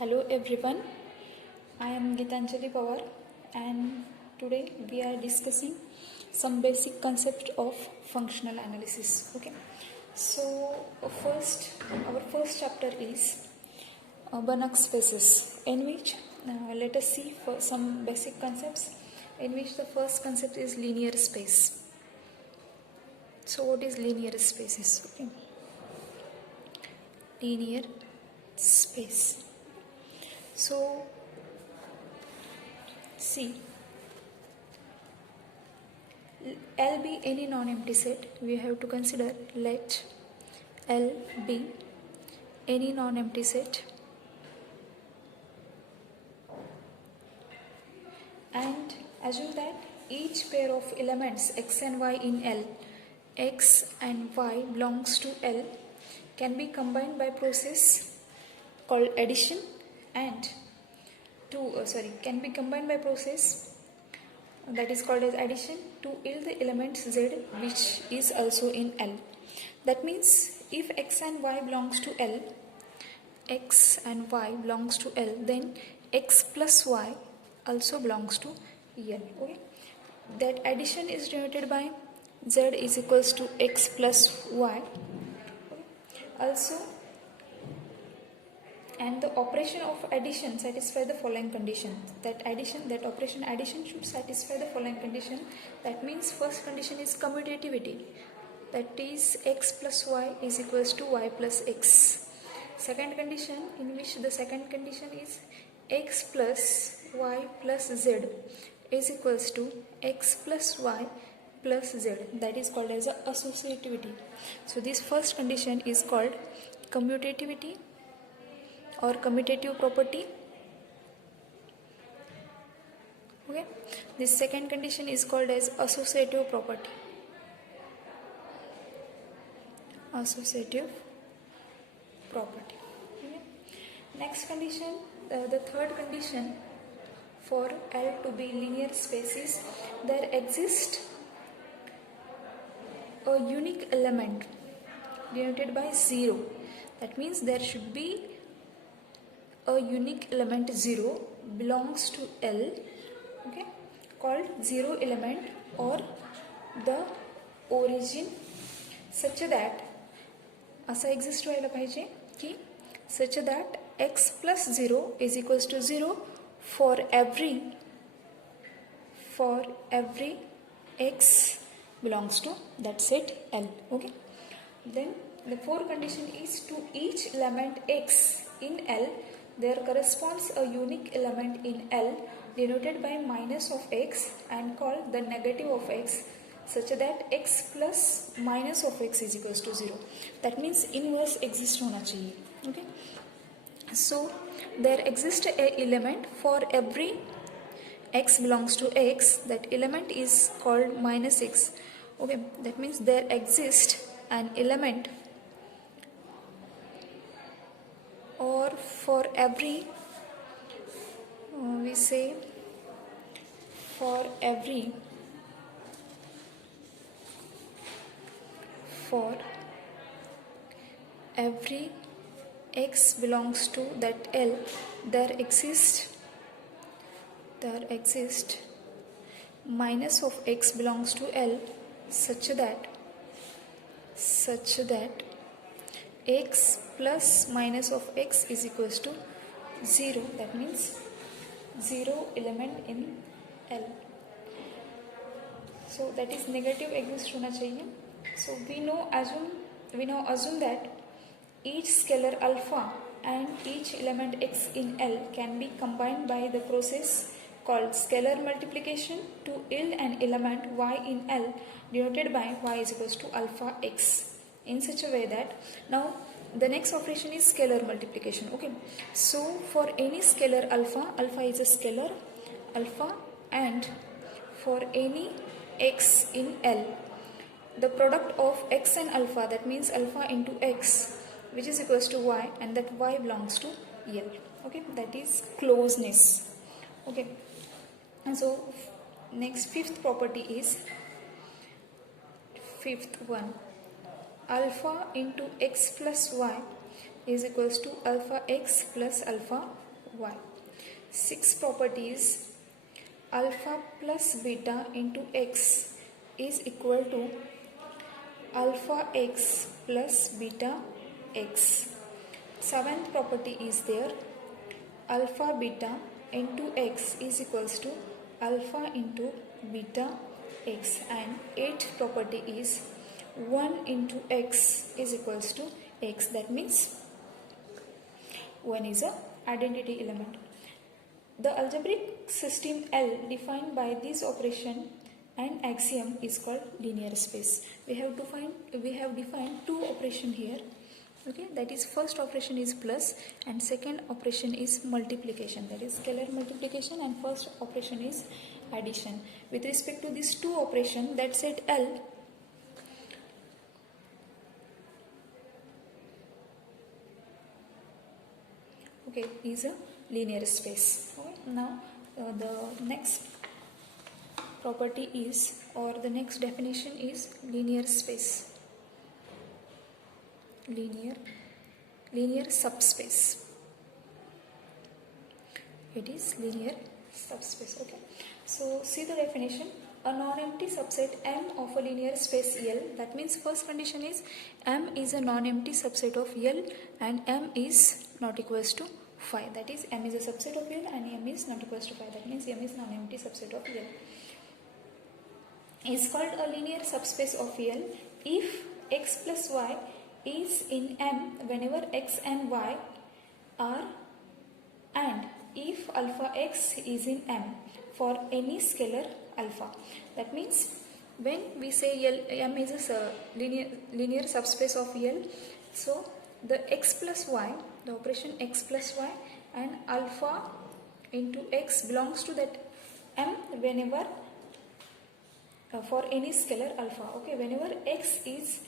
Hello everyone, I am Gitanjali Pawar and today we are discussing some basic concept of functional analysis. Okay, so our first chapter is Banach spaces, in which let us see for some basic concepts, in which the first concept is linear space. So what is linear spaces? Okay, linear space. So see, L be any non-empty set. We have to consider let L be any non-empty set and assume that each pair of elements x and y in L, x and y belongs to L, can be combined by process called addition and can be combined by process that is called as addition to yield the element z which is also in L. That means if x and y belongs to L, then x plus y also belongs to L. Okay? That addition is denoted by z is equals to x plus y. Also, and the operation of addition satisfy the following condition. That operation addition should satisfy the following condition. That means first condition is commutativity. That is x plus y is equals to y plus x. Second condition, in which the second condition is x plus y plus z is equals to x plus y plus z. That is called as associativity. So this first condition is called commutativity or commutative property. Okay, this second condition is called as associative property. Okay. Next condition, the third condition for L to be linear spaces, there exists a unique element denoted by 0. That means there should be a unique element 0 belongs to L, okay, called 0 element or the origin, such that असा exist व्हायला पाहिजे की such that x plus 0 is equals to 0 for every x belongs to that set L. Okay, then the fourth condition is to each element x in L there corresponds a unique element in L denoted by minus of x and called the negative of x, such that x plus minus of x is equals to 0. That means inverse exist होना चाहिए. Okay, so there exists a element for every x belongs to x. That element is called minus x. Okay, that means there exists an element or for every we say for every x belongs to that L, there exists minus of x belongs to L, such that x plus minus of x is equals to 0. That means 0 element in L. So that is negative exist होना चाहिए. So we now assume that each scalar alpha and each element x in L can be combined by the process called scalar multiplication to yield an element y in L denoted by y is equals to alpha x, in such a way that now the next operation is scalar multiplication. Okay, so for any scalar alpha is a scalar alpha, and for any x in L, the product of x and alpha, that means alpha into x, which is equals to y, and that y belongs to L. Okay, that is closeness. Okay, and so next fifth property is alpha into x plus y is equals to alpha x plus alpha y. Sixth property is alpha plus beta into x is equal to alpha x plus beta x. Seventh property is there, alpha beta into x is equals to alpha into beta x. And eighth property is 1 into x is equals to x. That means 1 is a identity element. The algebraic system L defined by this operation and axiom is called linear space. We have defined two operations here. Okay, that is first operation is plus and second operation is multiplication, that is scalar multiplication, and first operation is addition. With respect to these two operations, that set L is a linear space. Okay, now the next property is, or the next definition is linear space. Linear subspace. It is linear subspace. Okay, so see the definition. A non-empty subset M of a linear space L. That means first condition is M is a non-empty subset of L and M is not equals to phi. That is M is a subset of L and M is not equals to phi. That means M is non-empty subset of L. Is called a linear subspace of L if x plus y is in M whenever x and y are, and if alpha x is in M for any scalar alpha. That means when we say L, M is a linear subspace of L, so the x plus y, the operation x plus y and alpha into x belongs to that M whenever for any scalar alpha. Okay, whenever x is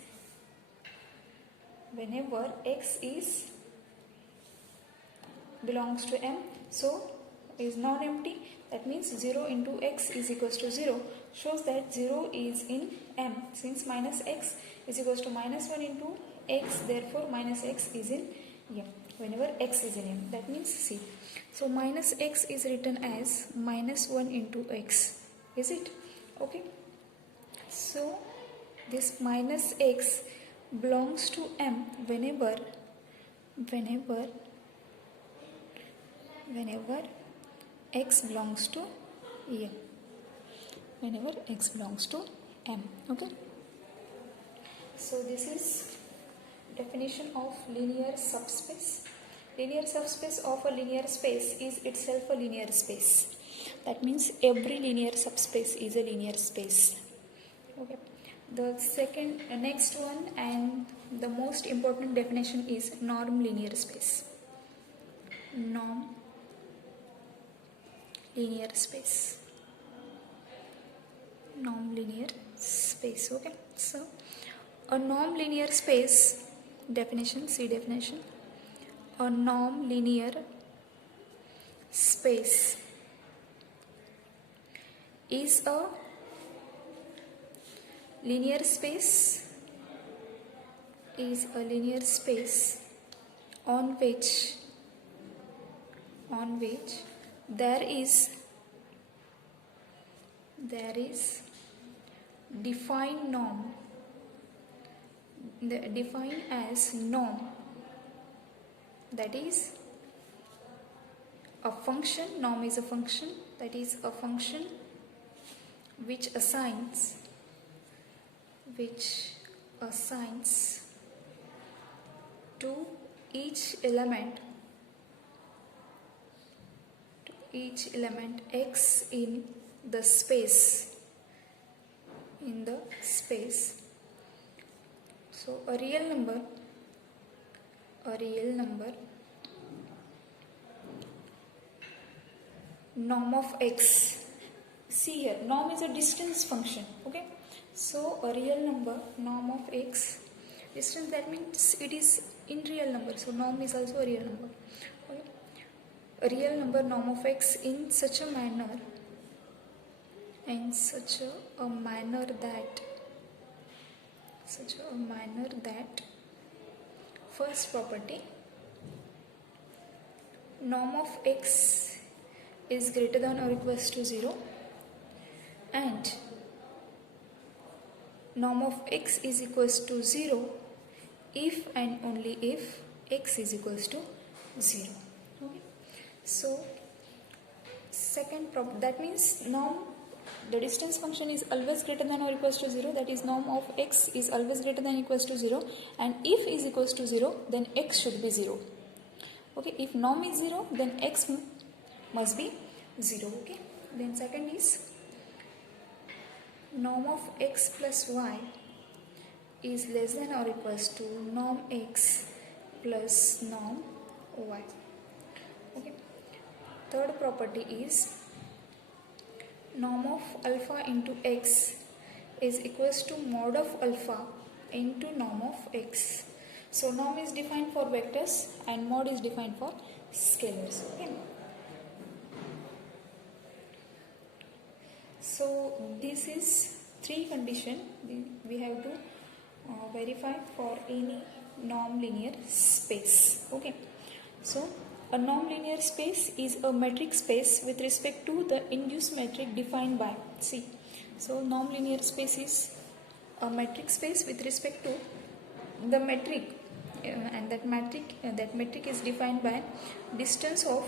belongs to M, so is non-empty. That means 0 into x is equals to 0, shows that 0 is in M. Since minus x is equals to minus 1 into x, therefore minus x is in M whenever x is in M. That means C. So minus x is written as minus 1 into x. Is it? Okay. So this minus x belongs to M whenever x belongs to M. Whenever x belongs to M. Okay. So this is definition of linear subspace. Linear subspace of a linear space is itself a linear space. That means every linear subspace is a linear space. Okay. The next one and the most important definition is norm linear space. Norm linear space. Norm linear space. Okay. So a norm linear space definition, see definition. A norm linear space is a linear space on which there is defined norm, defined as norm, that is a function. Norm is a function, that is a function which assigns to each element x in the space. So a real number norm of x. See here, norm is a distance function. Okay, so a real number norm of x, distance, that means it is in real number, so norm is also a real number. Okay, a real number norm of x in such a manner that first property norm of x is greater than or equals to 0 and norm of x is equals to 0 if and only if x is equals to 0. Okay. So second problem, that means norm, the distance function is always greater than or equals to 0, that is norm of x is always greater than or equals to 0, and if is equals to 0 then x should be 0. Okay, if norm is 0 then x must be 0. Okay, then second is norm of x plus y is less than or equals to norm x plus norm y. Okay, third property is norm of alpha into x is equals to mod of alpha into norm of x. So norm is defined for vectors and mod is defined for scalars. Okay. So this is three condition we have to verify for any norm linear space. Okay. So a norm linear space is a metric space with respect to the induced metric defined by C. So norm linear space is a metric space with respect to the metric, and that metric is defined by distance of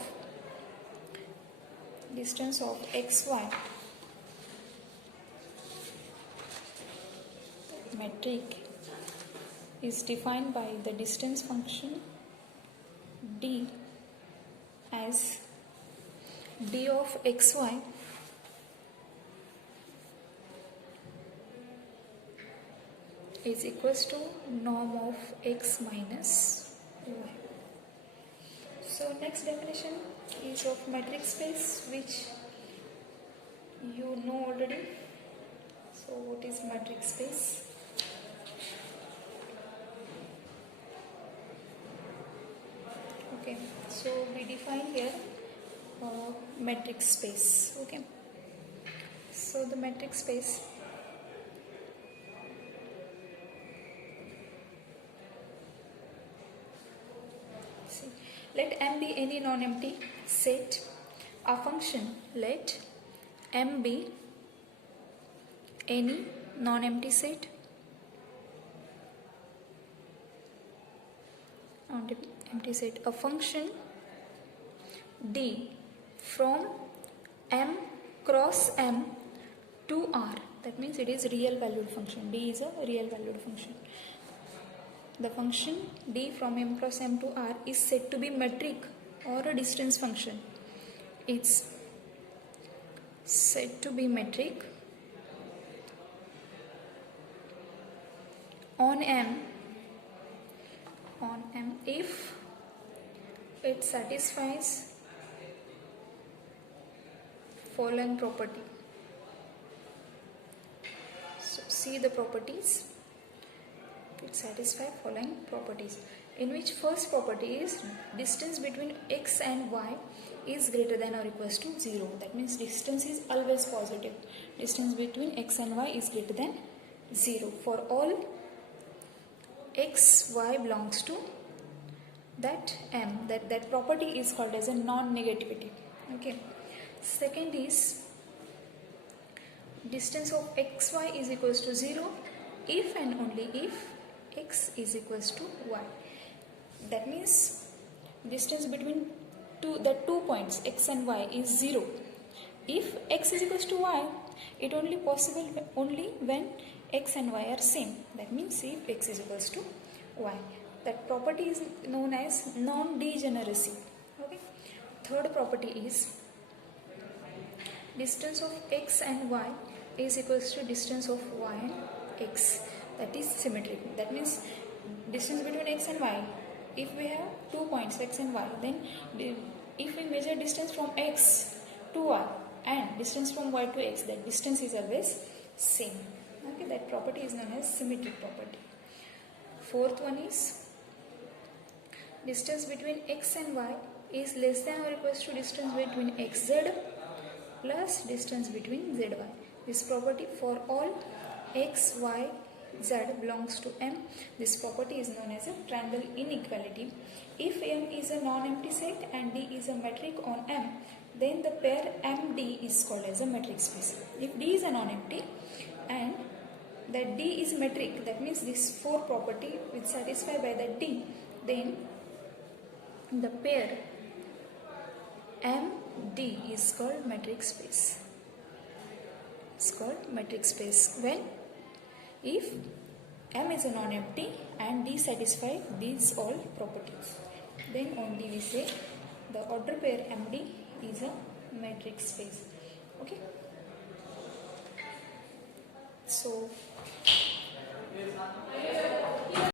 xy. Metric is defined by the distance function d as d of xy is equals to norm of x minus y. So next definition is of metric space, which you know already. So what is metric space? Okay, so we define here metric space. Okay, so the metric space let M be any non-empty set. A function let M be any non-empty set. Empty set. A function D from M cross M to R. That means it is real valued function. D is a real valued function. The function D from M cross M to R is said to be metric or a distance function. It's said to be metric on M if it satisfies following property. So see the properties. It satisfies following properties, in which first property is distance between x and y is greater than or equals to 0. That means distance is always positive. Distance between x and y is greater than 0 for all x, y belongs to that M. That property is called as a non-negativity. Okay. Second is distance of xy is equals to 0 if and only if x is equals to y. That means distance between the 2 points x and y is 0. If x is equals to y, it only possible only when x and y are same. That means if x is equals to y. That property is known as non-degeneracy. Okay. Third property is distance of x and y is equals to distance of y and x. That is symmetric. That means distance between x and y, if we have 2 points x and y, then if we measure distance from x to y and distance from y to x, that distance is always same. Okay, that property is known as symmetric property. Fourth one is distance between x and y is less than or equals to distance between xz plus distance between zy. This property for all x, y Z belongs to M. This property is known as a triangle inequality. If M is a non-empty set and D is a metric on M, then the pair MD is called as a metric space. If D is a non-empty and that D is metric, that means this 4 property is satisfied by that D, then the pair MD is called metric space. It's called metric space when if M is a non-empty and D satisfy these all properties, then only we say the order pair MD is a metric space. Okay. So